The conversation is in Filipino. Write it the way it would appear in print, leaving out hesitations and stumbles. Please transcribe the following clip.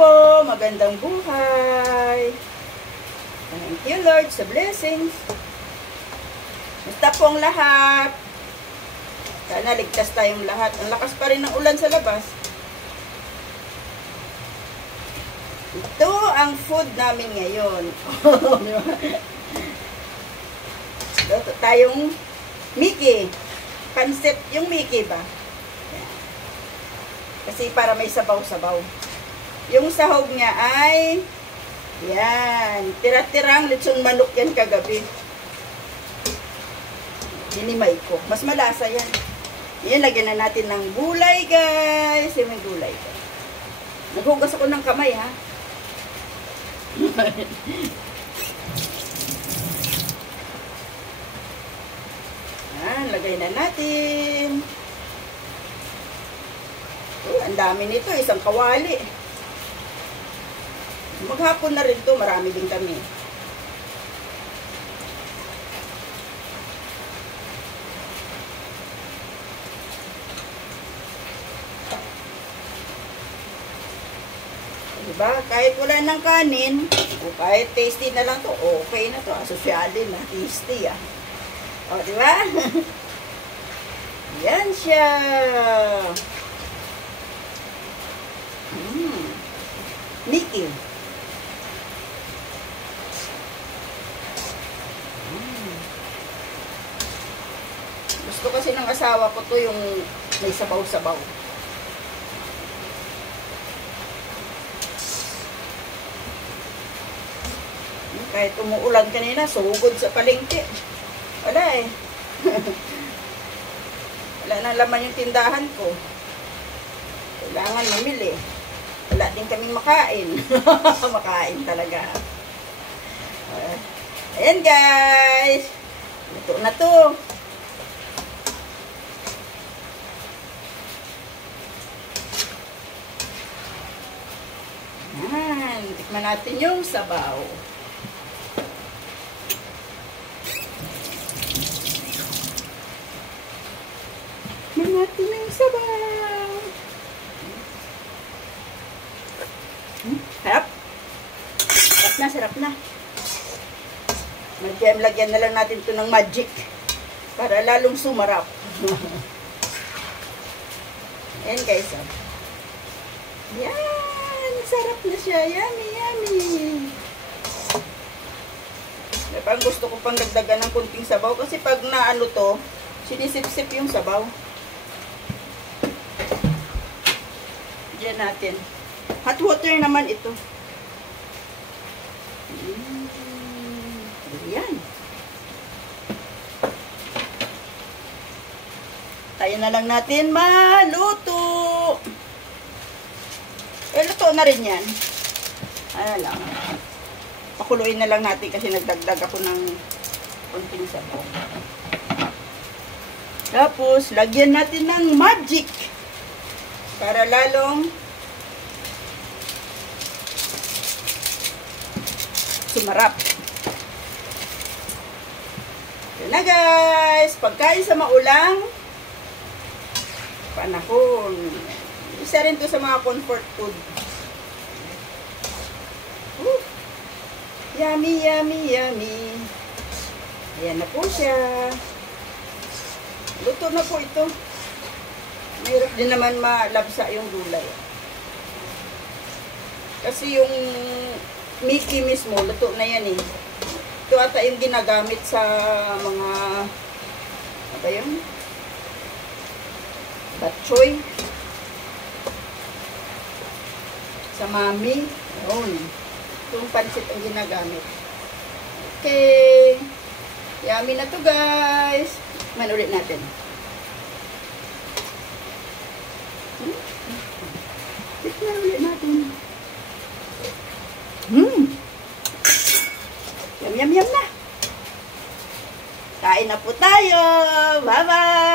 po, magandang buhay. Thank you Lord sa blessings. Basta po ang lahat. Sana ligtas tayong lahat. Ang lakas pa rin ng ulan sa labas. Ito ang food namin ngayon. Ito tayong Mickey. Pancit yung Mickey ba? Kasi para may sabaw-sabaw. Yung sahog niya ay yan. Tira-tirang lechon manok yan kagabi. Dinimay ko. Mas malasa yan. Yan, lagyan na natin ng gulay, guys. Yung may gulay. Naghugas ako ng kamay, ha? Yan, lagay na natin. Oh, ang dami nito. Isang kawali. Maghapon na rin to. Marami din kami. Diba? Kahit wala ng kanin, o kahit tasty na lang to, okay na to. Sosyalin na. Tasty, ah. O, diba? Yan siya. Mickey. Gusto kasi ng asawa ko to yung may sabaw-sabaw. Kahit umuulan kanina, sugod sa palengke. Wala eh. Wala nang laman yung tindahan ko. Kailangan mamili. Wala din kaming makain. Makain talaga. Ayan guys. Luto na to. Ayan. Tikman natin yung sabaw. Tikman natin yung sabaw. Sarap. Sarap na, sarap na. Lagyan na lang natin ito ng magic para lalong sumarap. Ayan guys. Yan. Sarap na siya. Yummy, yummy. Parang gusto ko pang dagdagan ng kunting sabaw kasi pag naano to, sinisip-sip yung sabaw. Diyan natin. Hot water naman ito. Ayan. Tayo na lang natin maluto. Luto na rin yan. Ano lang. Pakuluin na lang natin kasi nagdagdag ako ng konting sabaw. Tapos, lagyan natin ng magic. Para lalong sumarap. Ito na guys. Pagkain sa maulang panahon. Isa rin to sa mga comfort food. Yummy, yummy, yummy. Ayan na po siya. Luto na po ito. Mahirap din naman malabsa yung gulay. Kasi yung Mickey mismo, luto na yan eh. Ito ata yung ginagamit sa mga ano ba yun? Batchoy. Sa mami. Yun. Itong pancit ang ginagamit. Okay. Yummy na to guys. Man ulit natin. Tikman ulit natin. Yum, yum, yum na. Kain na po tayo. Bye-bye.